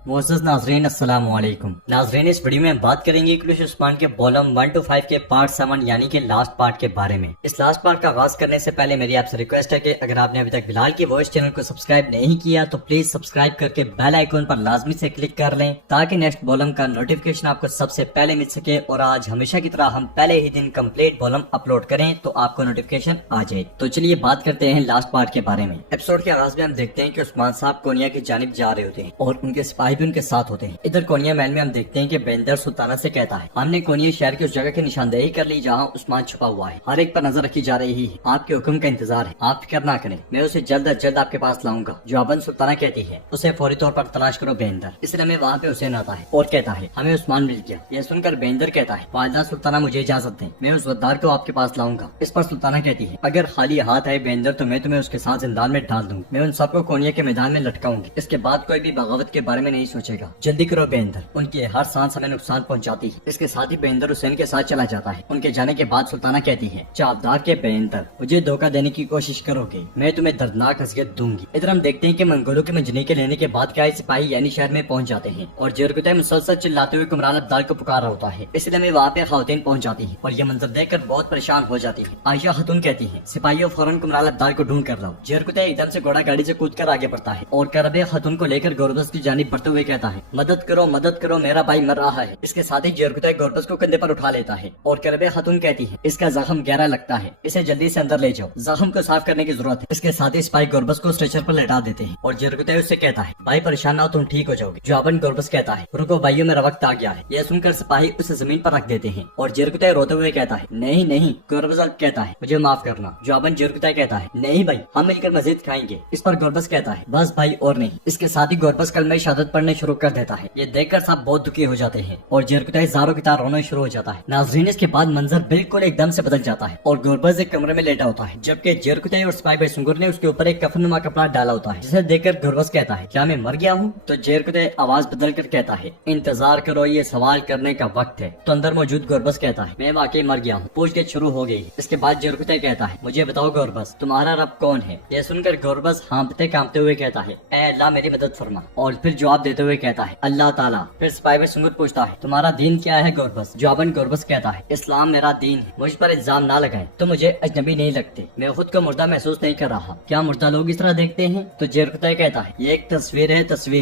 मोअज़्ज़ज़ नाज़रीन अस्सलाम वालेकुम। नाज़रीन, इस वीडियो में हम बात करेंगे इंग्लिश उस्मान के वॉल्यूम 1 to 5 के पार्ट 7 यानी कि लास्ट पार्ट के बारे में। इस लास्ट पार्ट का आगाज करने से पहले मेरी आपसे रिक्वेस्ट है कि अगर आपने अभी तक बिलाल की वॉइस चैनल को सब्सक्राइब नहीं किया तो प्लीज सब्सक्राइब करके बेल आइकन पर लाजमी से क्लिक कर लें ताकि नेक्स्ट वॉल्यूम का नोटिफिकेशन आपको सबसे पहले मिल सके और आज हमेशा की तरह हम पहले ही दिन कंप्लीट वॉल्यूम अपलोड करें तो आपको नोटिफिकेशन आ जाए। तो चलिए बात करते हैं लास्ट पार्ट के बारे में। एपिसोड के आगाज में हम देखते हैं कि उस्मान साहब कोनिया की जानिब जा रहे होते हैं और उनके सिपाही भी उनके साथ होते हैं। इधर कोनिया महल में हम देखते हैं कि बेंदर सुल्ताना से कहता है, हमने कोनिया शहर की उस जगह की निशानदेही कर ली जहाँ उस्मान छुपा हुआ है। हर एक पर नजर रखी जा रही है। आपके हुक्म का इंतजार है, आप फिक्र ना करें, मैं उसे जल्द अज जल्द आपके पास लाऊंगा। जवाबन सुल्ताना कहती है, उसे फौरी तौर पर तलाश करो बेंदर। इसलिए हमें वहाँ पे हुसैन आता है और कहता है, हमें उस्मान मिल गया। यह सुनकर बेंदर कहता है, वालिदा सुल्ताना मुझे इजाजत दें, मैं उस गद्दार को आपके पास लाऊंगा। इस पर सुल्ताना कहती है, अगर खाली हाथ आए बेंदर तो मैं तुम्हें उसके साथ जिंदान में डाल दूंगी। मैं उन सबको कोनिया के मैदान में लटकाऊंगी। इसके बाद कोई भी बगावत के बारे में नहीं सोचेगा। जल्दी करो बेंदर, उनकी हर सांस हमें नुकसान पहुंचाती है। इसके साथ ही बेंदर हुसैन के साथ चला जाता है। उनके जाने के बाद सुल्ताना कहती है, चाबदार के बेंदर, मुझे धोखा देने की कोशिश करोगे, मैं तुम्हें दर्दनाक अज़ियत दूंगी। इधर हम देखते हैं कि मंगोलों के मंजनी के लेने के बाद क्या सिपाही यानी शहर में पहुंच जाते हैं और जरकुतै मुसलसल चिल्लाते हुए कुमरान अब्दाल को पुकार रहा होता है। इसलिए हमें वहाँ पे खातून पहुंच जाती है और ये मंजर देखकर बहुत परेशान हो जाती है। आयशा खातून कहती है, सिपाहियों फौरन कुमरान अब्दाल को ढूंढ कर लाओ। जरकुतै एकदम से घोड़ा गाड़ी से कूद कर आगे बढ़ता है और करबे खातून को लेकर गोरबस की जानिब बढ़ते हुए कहता है, मदद करो मेरा भाई मर रहा है। इसके साथ ही जरकुतै गोरबस को कंधे पर उठा लेता है और करबे खातून कहती है, इसका जख्म गहरा लगता है, इसे जल्दी से अंदर ले जाओ, जख्म को साफ करने की जरूरत है। इसके साथ ही सिपाही गोरबस को स्ट्रेचर पर लेटा देते हैं और जरकुतै उससे कहता है, भाई परेशान ना हो, तुम ठीक हो जाओगे। जवाबन गोरबस कहता है, रुको भाइयों, मेरा वक्त आ गया है। यह सुनकर सिपाही उसे जमीन पर रख देते हैं और जरकुतै रोते हुए कहता है, नहीं नहीं। गोरबस कहता है, मुझे माफ करना। जवाबन जरकुतै कहता है, नहीं भाई, हम मिलकर मजीद खाएंगे। इस पर गोरबस कहता है, बस भाई और नहीं। इसके साथ ही गोरबस कलमे शहादत पढ़ने शुरू कर देता है। ये देखकर सब बहुत दुखी हो जाते हैं और जरकुतै ज़ारों की तरह रोना शुरू हो जाता है। नाज़रीन, इसके बाद मंजर बिल्कुल एकदम से बदल जाता है और गोरबस एक कमरे में लेटा होता है जबकि जरकुतै और सिपाही भाई सुंगर ने उसके ऊपर एक कफनुमा कपड़ा डाला होता है, जिसे देखकर गोरबस कहता है, क्या मैं मर गया हूँ? तो जरकुतै आवाज बदल कर कहता है, इंतजार करो, ये सवाल करने का वक्त है। तो अंदर मौजूद गोरबस कहता है, मैं वाकई मर गया हूँ। पूछताछ शुरू हो गई। इसके बाद जरकुतै कहता है, मुझे बताओ गोरबस, तुम्हारा रब कौन है? यह सुनकर गोरबस हाँफते कांपते हुए कहता है, ऐ अल्लाह मेरी मदद फरमा। और फिर जवाब देते हुए कहता है, अल्लाह ताला। फिर सिपाही भाई सुंगर पूछता है, तुम्हारा दीन क्या है गोरबस? जवाबन गोरबस कहता है, इस्लाम मेरा दीन है। मुझ पर इल्जाम ना लगाएं, तो मुझे अजनबी नहीं लगते। मैं खुद को मुर्दा महसूस नहीं कर रहा। क्या मुर्दा लोग इस तरह देखते हैं? तो जरकुतै कहता है, ये एक तस्वीर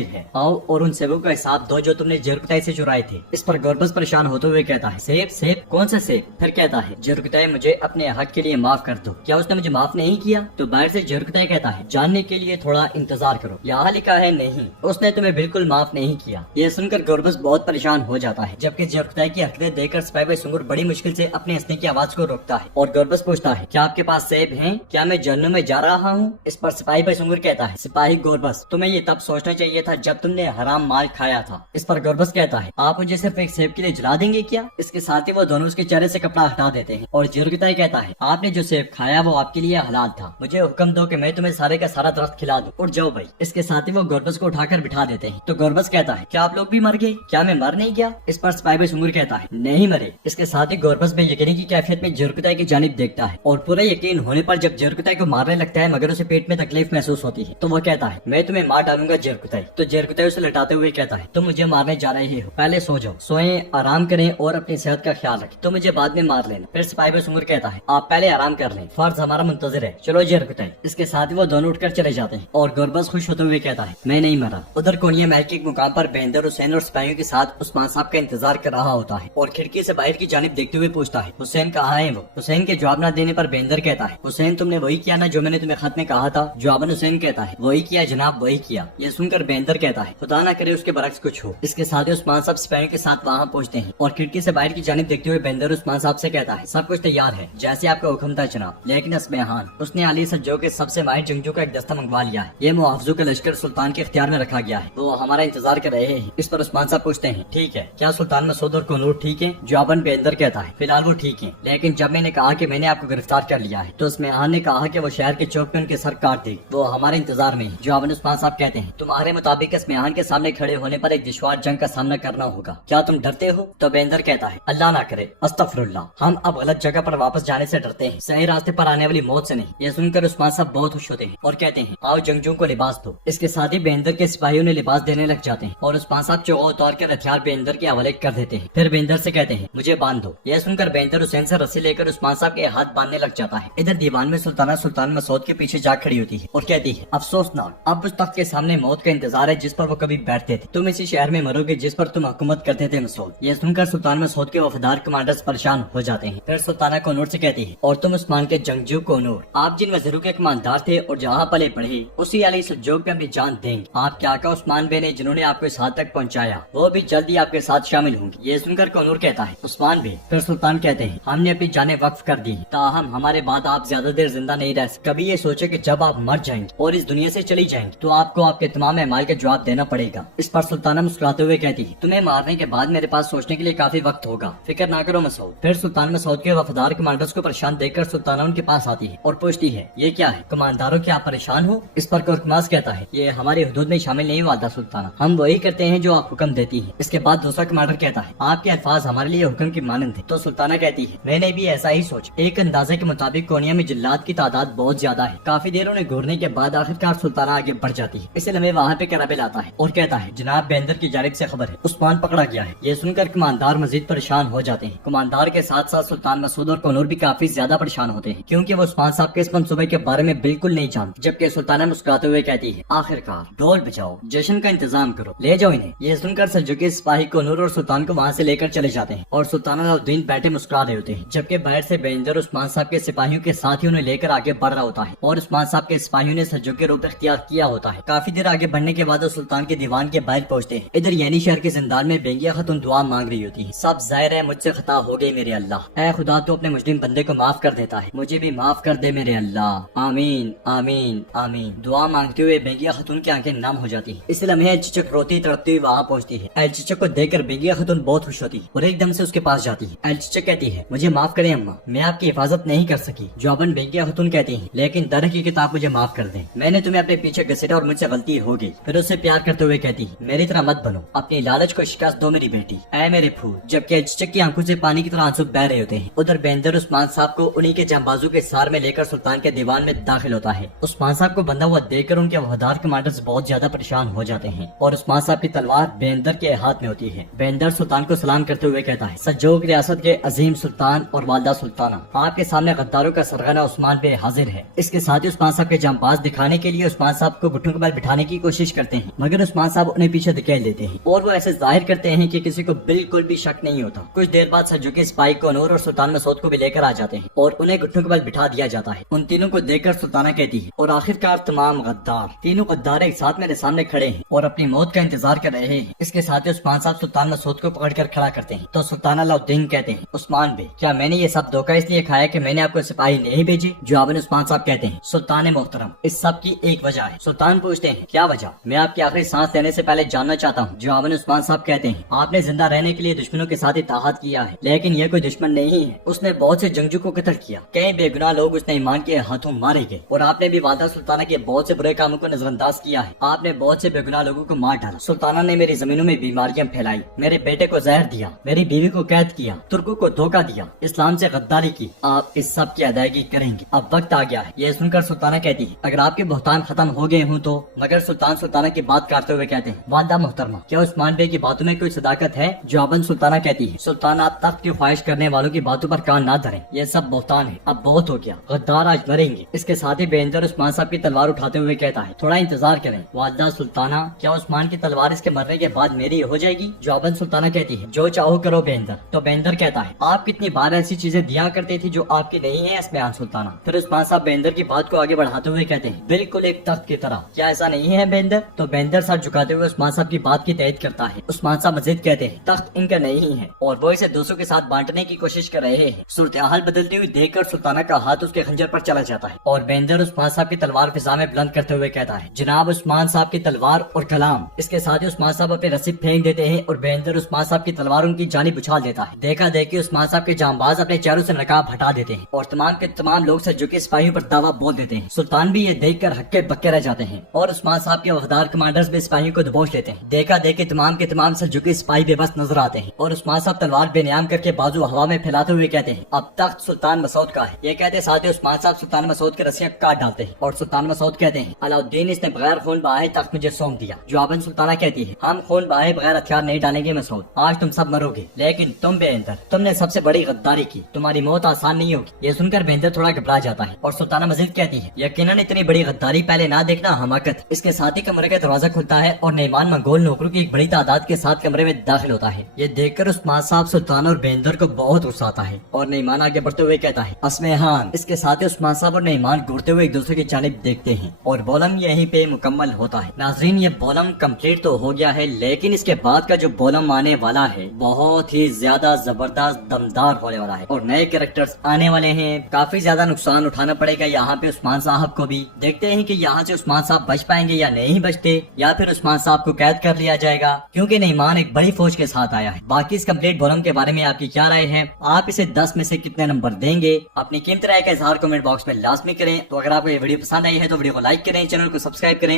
है। आओ और उन सेबों का हिसाब दो जो तुमने जरकुतै से चुराए थे। इस पर गोरबस परेशान होते हुए कहता है, सेब? कौन सा सेब? फिर कहता है, जरकुतै मुझे अपने हक के लिए माफ कर दो। क्या उसने मुझे माफ नहीं किया? तो बाहर से जरकुतै कहता है, जानने के लिए थोड़ा इंतजार करो, यहाँ लिखा है नहीं, उसने तुम्हें बिल्कुल माफ नहीं किया। ये सुनकर गोरबस बहुत परेशान हो जाता है जबकि जरकुतै की हरकतें देखकर सिपाही भाई सुंगर बड़ी मुश्किल से अपने हंसने की आवाज को रोकता है और गोरबस पूछता है, क्या आपके पास सेब हैं? क्या मैं जन्नत में जा रहा हूँ? इस पर सिपाही भाई सुंगर कहता है, सिपाही गोरबस, तुम्हें ये तब सोचना चाहिए था जब तुमने हराम माल खाया था। इस पर गोरबस कहता है, आप मुझे सिर्फ एक सेब के लिए जला देंगे क्या? इसके साथ ही वो दोनों उसके चेहरे से कपड़ा हटा देते हैं और जरकुतै कहता है, आपने जो सेब खाया वो आपके लिए हलाल था। मुझे हुक्म दो कि मैं तुम्हें सारे का सारा दरख्त खिला दूं। उठ जाओ भाई। इसके साथ ही वो गोरबस को उठाकर बिठा देते हैं। तो गोरबस कहता है, क्या आप लोग भी मर गए? क्या मैं मर नहीं गया? इस पर सिपाही भाई सुंगर कहता है, नहीं मरे। इसके साथ ही गोरबस बेयकीनी की कैफियत में जरकुतै की जानिब देखता है और पूरा यकीन होने पर जब जरकुतै को मारने लगता है मगर उसे पेट में तकलीफ महसूस होती है तो वो कहता है, मैं तुम्हें मार डालूंगा जरकुतै। तो जरकुतै उसे लटाते हुए कहता है, तुम मुझे मारने जा रहे हो, पहले सो जाओ, सोएं, आराम करें और अपनी सेहत का ख्याल रखें, तो मुझे बाद में मार लेना। फिर सिपाही भाई सुंगर कहता है, आप पहले आराम कर लें, फर्ज हमारा मुंतजिर है, चलो जरकुतै। इसके साथ ही वो दोनों उठकर चले जाते हैं और गोरबस खुश होते हुए कहता है, मैं नहीं मरा। उधर कोनिया महल के एक मुकाम पर बेंदर हुसैन और सिपाहियों के साथ उस्मान साहब का इंतजार कर रहा होता है और खिड़की से बाहर की जानिब देखते हुए पूछता है, हुसैन कहाँ है वो? हुसैन के जवाब न देने पर बेंदर कहता है, हुसैन तुमने वही किया ना जो मैंने तुम्हें खत में कहा था? जवाबन हुसैन कहता है, वही किया जनाब, वही किया। ये सुनकर बेंदर कहता है, खुदा ना करे उसके बरक्स कुछ हो। इसके साथ ही उस्मान साहब सिपाहियों के साथ वहाँ पहुँचते हैं और खिड़की से बाहर की जानिब देखते हुए बेंदर उस्मान साहब से कहता है, सब कुछ तैयार है जैसे आपका हुक्म था जनाब, लेकिन अस्मेहान उसने अली सज्जो के सबसे माहिर जंगजू का एक दस्ता मंगवा लिया है। ये मुआवजों का लश्कर सुल्तान के इख्तियार में रखा गया है, वो हमारा इंतजार कर रहे हैं। इस पर उस्मान साहब पूछते हैं, ठीक है, क्या सुल्तान मसूद और कुनूर ठीक है? जवाबन बेंदर कहता है, फिलहाल वो ठीक है, लेकिन जब मैंने कहा कि मैंने आपको गिरफ्तार कर लिया है तो उस्मेहान ने कहा कि वो शहर के चौक पे उनके सर काट दे, वो हमारे इंतजार में है। जवाबन उस्मान साहब कहते हैं, तुम्हारे मुताबिक उस्मेहान के सामने खड़े होने पर एक दुश्वार जंग का सामना करना होगा, क्या तुम डरते हो? तो बेंदर कहता है, अल्लाह ना करे, अस्तगफिरुल्लाह, हम अब गलत जगह पर वापस जाने से डरते हैं, सही रास्ते पर आने वाली मौत से नहीं। यह सुनकर उस्मान साहब बहुत खुश होते हैं और कहते हैं, आओ जंगजू को लिबास दो। इसके साथ ही बेंदर के सिपाहियों ने लिबास دینے لگ جاتے ہیں اور عثمان صاحب چوغا اتار کر ہتھیار بیندر کے حوالے کر دیتے ہیں. پھر بیندر سے کہتے ہیں مجھے باندھ دو. یہ سن کر بیندر حسین سے رسی لے کر عثمان صاحب کے ہاتھ باندھنے لگ جاتا ہے. ادھر دیوان میں سلطانہ سلطان مسعود کے پیچھے جا کھڑی ہوتی ہے اور کہتی ہے افسوسناک، اب اس تخت کے سامنے موت کا انتظار ہے جس پر وہ کبھی بیٹھتے تھے. تم اسی شہر میں مرو گے جس پر تم حکومت کرتے تھے مسعود. یہ سن کر سلطان مسعود کے وفادار کمانڈرز پریشان ہو جاتے ہیں. پھر سلطانہ کونور سے کہتی ہے اور تم عثمان کے جنگجو کونور، آپ جن وزیروں کے کماندار تھے اور جہاں پلے پڑھے اسی علی سلجوق میں بھی جان دیں گے. آپ کے آقا عثمان بے نے جنہوں نے آپ کو اس حد تک پہنچایا وہ بھی جلدی آپ کے ساتھ شامل ہوں گے. یہ سن کر کونور کہتا ہے عثمان بے. پھر سلطان کہتے ہیں ہم نے اپنی جانیں وقف کر دی، تاہم ہمارے بعد آپ زیادہ دیر زندہ نہیں رہ سکتے. کبھی یہ سوچے کہ جب آپ مر جائیں گے اور اس دنیا سے چلی جائیں گے تو آپ کو آپ کے تمام اعمال کا جواب دینا پڑے گا. اس پر سلطانہ مسکراتے ہوئے کہتی ہے تمہیں مارنے کے بعد میرے پاس سوچنے کے لیے کافی وقت ہوگا، فکر نہ کرو مسعود. پھر سلطان مسعود کے وفادار کمانڈرز کو پریشان دیکھ کر سلطانہ ان کے پاس آتی ہے اور پوچھتی ہے یہ کیا ہے کمانداروں، کیا آپ پریشان ہو؟ اس پر کورکماس کہتا ہے یہ ہماری حدود میں شامل نہیں والدہ سلطانہ، ہم وہی کرتے ہیں جو آپ حکم دیتی ہیں. اس کے بعد دوسرا کمانڈر کہتا ہے آپ کے الفاظ ہمارے لیے حکم کی مانند ہیں. تو سلطانہ کہتی ہے میں نے بھی ایسا ہی سوچا. ایک اندازے کے مطابق کونیا میں جلات کی تعداد بہت زیادہ ہے. کافی دیر انہیں گھورنے کے بعد آخرکار سلطانہ آگے بڑھ جاتی ہے. اس لیے وہاں پہ کرابل آتا ہے اور کہتا ہے جناب بیندر کی جانب سے خبر ہے عثمان پکڑا گیا ہے. یہ سن کر کماندار مزید پریشان ہو جاتے ہیں. کماندار کے ساتھ ساتھ سلطان مسعود اور کونور بھی کافی زیادہ پریشان ہوتے ہیں کیونکہ وہ عثمان صاحب کے اس منصوبے کے بارے میں بالکل نہیں جانتے. جبکہ سلطانہ مسکراتے ہوئے کہتی ہے آخرکار ڈھول بجاؤ، جشن کا انتظام کرو، لے جاؤ انہیں. یہ سن کر سلجوقی سپاہی کونور اور سلطان کو وہاں سے لے کر چلے جاتے ہیں اور سلطان علاؤالدین بیٹھے مسکرا رہے ہوتے ہیں. جبکہ باہر سے بیندر عثمان صاحب کے سپاہیوں کے ساتھ ہی انہیں لے کر آگے بڑھ رہا ہوتا ہے اور عثمان صاحب کے سپاہیوں نے سلجوقی روپ اختیار کیا ہوتا ہے. کافی دیر آگے بڑھنے کے بعد وہ سلطان کے دیوان کے باہر پہنچتے ہیں. ادھر یعنی شہر کے زندان میں بینگیا خاتون دعا مانگ رہی ہوتی ہے. سب ظاہر ہے مجھ سے خطا ہو گئی میرے اللہ، اے خدا تو اپنے مجرم بندے کو معاف کر دیتا ہے، مجھے بھی معاف کر دے میرے اللہ، آمین آمین آمین. دعا مانگتے ہوئے بینگیا خاتون کی آنکھیں نم ہو جاتی ہیں. اس لمحے چچک روتی تڑپتی ہوئی وہاں پہنچتی ہے. ایل چچک کو دیکھ کر بینگیا خاتون بہت خوش ہوتی ہے اور ایک دم سے اس کے پاس جاتی ہے. ایل چچک کہتی ہے مجھے معاف کریں اماں، میں آپ کی حفاظت نہیں کر سکی. جواباً بینگیا خاتون کہتی ہیں لیکن در کی کتاب مجھے معاف کر دیں، میں نے تمہیں اپنے پیچھے گھسیٹا اور مجھ سے غلطی ہو گئی. پھر اس سے پیار کرتے ہوئے کہتی ہے میری طرح مت بنو، اپنی لالچ کو شکست دو میری بیٹی، اے میرے پھول. جبکہ ایل چچک کی آنکھوں سے پانی کی طرح آنسو بہ رہے ہوتے ہیں. ادھر بیندر عثمان صاحب کو انہی کے جانبازوں کے سار میں لے کر سلطان کے دیوان میں داخل ہوتا ہے. عثمان صاحب کو بندہ ہوا دیکھ کر ان کے وفادار کمانڈرز بہت زیادہ پریشان ہو جاتے ہیں اور عثمان صاحب کی تلوار بیندر کے ہاتھ میں ہوتی ہے. بیندر سلطان کو سلام کرتے ہوئے کہتا ہے سلجوق ریاست کے عظیم سلطان اور والدہ سلطانہ، آپ کے سامنے غداروں کا سرغنہ عثمان بے حاضر ہے. اس کے ساتھ ہی عثمان صاحب کے جانباز دکھانے کے لیے عثمان صاحب کو گھٹنوں کے بل بٹھانے کی کوشش کرتے ہیں مگر عثمان صاحب انہیں پیچھے دھکیل دیتے ہیں اور وہ ایسے ظاہر کرتے ہیں کہ کسی کو بالکل بھی شک نہیں ہوتا. کچھ دیر بعد سلجوقی سپاہی کونور اور سلطان مسعود کو بھی لے کر آ جاتے ہیں اور انہیں گھٹنوں کے بل بٹھا دیا جاتا ہے. ان تینوں کو دیکھ کر سلطانہ کہتی ہے اور آخرکار تمام غدار تینوں غدار ایک ساتھ میرے سامنے کھڑے ہیں اور اپنی موت کا انتظار کر رہے ہیں. اس کے ساتھ ہی عثمان صاحب سلطان مسعود کو پکڑ کر کھڑا کرتے ہیں. تو سلطان علاؤالدین کہتے ہیں عثمان بے کیا میں نے یہ سب دھوکہ اس لیے کھایا کہ میں نے آپ کو سپاہی نہیں بھیجی؟ جواباً عثمان صاحب کہتے ہیں سلطان محترم اس سب کی ایک وجہ ہے. سلطان پوچھتے ہیں کیا وجہ؟ میں آپ کی آخری سانس لینے سے پہلے جاننا چاہتا ہوں. جواباً عثمان صاحب کہتے ہیں آپ نے زندہ رہنے کے لیے دشمنوں کے ساتھ اتحاد کیا ہے لیکن یہ کوئی دشمن نہیں ہے، اس نے بہت سے جنگجو کو قتل کیا، کئی بے گناہ لوگ اس نے ایمان کے ہاتھوں مارے گئے اور آپ نے بھی والدہ سلطانہ کے بہت سے برے کاموں کو نظر انداز کیا ہے. آپ نے بہت سے بے گناہ لوگوں کو مار ڈالا. سلطانہ نے میری زمینوں میں بیماریاں پھیلائی، میرے بیٹے کو زہر دیا، میری بیوی کو قید کیا، ترکوں کو دھوکہ دیا، اسلام سے غداری کی. آپ اس سب کی ادائیگی کریں گے، اب وقت آ گیا ہے. یہ سن کر سلطانہ کہتی ہے اگر آپ کے بہتان ختم ہو گئے ہوں تو. مگر سلطان سلطانہ کی بات کرتے ہوئے کہتے ہیں والدہ محترمہ کیا عثمان بے کی باتوں میں کوئی صداقت ہے؟ جواباً سلطانہ کہتی ہے سلطان آپ تخت کی خواہش کرنے والوں کی باتوں پر کان نہ دھریں، یہ سب بہتان ہے، اب بہت ہو گیا، غدار آج مریں گے. اس کے ساتھ ہی بیندر عثمان صاحب کی تلوار اٹھاتے ہوئے کہتا ہے تھوڑا انتظار کریں والدہ سلطانہ، کیا عثمان کی تلوار اس کے مرنے کے بعد میری ہو جائے گی؟ جواباً سلطانہ کہتی ہے جو چاہو کرو بیندر. تو بیندر کہتا ہے آپ کتنی بار ایسی چیزیں دیا کرتے تھی جو آپ کی نہیں ہے اسمیان سلطانہ. پھر عثمان صاحب بیندر کی بات کو آگے بڑھاتے ہوئے کہتے ہیں بالکل ایک تخت کی طرح، کیا ایسا نہیں ہے بیندر؟ تو بیندر سر جھکاتے ہوئے عثمان صاحب کی بات کی تائید کرتا ہے. عثمان صاحب مزید کہتے ہیں تخت ان کا نہیں ہے اور وہ اسے دوسروں کے ساتھ بانٹنے کی کوشش کر رہے ہیں. صورتحال بدلتی ہوئی دیکھ کر سلطانہ کا ہاتھ اس کے خنجر پر چلا جاتا ہے اور بیندر عثمان صاحب کی تلوار فضا میں بلند کرتے ہوئے کہتا ہے جناب عثمان صاحب کی تلوار اور کلام. اس کے ساتھ ہی عثمان صاحب اپنے رسی پھینک دیتے ہیں اور بیندر عثمان صاحب کی تلوار ان کی جانب اچھال دیتا ہے. دیکھا دیکھی عثمان صاحب کے جانباز اپنے چہروں سے نقاب ہٹا دیتے ہیں اور تمام کے تمام لوگ سلجوقی سپاہیوں پر دعویٰ بول دیتے ہیں. سلطان بھی یہ دیکھ کر ہکے بکے رہ جاتے ہیں اور عثمان صاحب کے وفادار کمانڈرز بھی سپاہیوں کو دبوچ لیتے ہیں. دیکھا دیکھی تمام کے تمام سلجوقی سپاہی بے بس نظر آتے ہیں اور عثمان صاحب تلوار بے نیام کر کے بازو ہوا میں پھیلاتے ہوئے کہتے ہیں اب تخت سلطان مسعود کا ہے. یہ کہتے ساتھ ہی عثمان صاحب سلطان مسعود کے رسیاں کاٹ ڈالتے ہیں اور سلطان مسعود کہتے ہیں علاؤالدین اس نے بغیر خون بہائے تخت مجھے سونپ دیا. जवाबन सुल्ताना कहती है, हम खून बहाए बगैर हथियार नहीं डालेंगे मसूद, आज तुम सब मरोगे, लेकिन तुम बेअंतर, तुमने सबसे बड़ी गद्दारी की, तुम्हारी मौत आसान नहीं होगी। ये सुनकर बेंदर थोड़ा घबरा जाता है और सुल्ताना मजीद कहती है, यकीनन इतनी बड़ी गद्दारी पहले ना देखना हमाकत। इसके साथ ही कमरे का दरवाजा खुलता है और नईमान मंगोल नौकरों की एक बड़ी तादाद के साथ कमरे में दाखिल होता है। ये देखकर उस्मान साहब, सुल्ताना और बेंदर को बहुत गुस्सा आता है और नईमान आगे बढ़ते हुए कहता है, अस्मेहान। इसके साथ ही उस्मान साहब और नईमान घूरते हुए एक दूसरे की जानिब देखते हैं और बॉलम यहीं पे मुकम्मल होता है। नाजरीन, ये बॉलम कंप्लीट तो हो गया है, लेकिन इसके बाद का जो बॉलम आने वाला है बहुत ही ज्यादा जबरदस्त दमदार होने वाला है और नए कैरेक्टर्स आने वाले हैं। काफी ज्यादा नुकसान उठाना पड़ेगा यहाँ पे उस्मान साहब को भी। देखते हैं कि यहाँ से उस्मान साहब बच पाएंगे या नहीं बचते, या फिर उस्मान साहब को कैद कर लिया जाएगा, क्योंकि नईमान एक बड़ी फौज के साथ आया है। बाकी इस कंप्लीट बॉलम के बारे में आपकी क्या राय है? आप इसे 10 में से कितने नंबर देंगे? अपनी कीमती राय का इजहार कमेंट बॉक्स में लाजमी करें। तो अगर आपको ये वीडियो पसंद आई है तो वीडियो को लाइक करें, चैनल को सब्सक्राइब करें।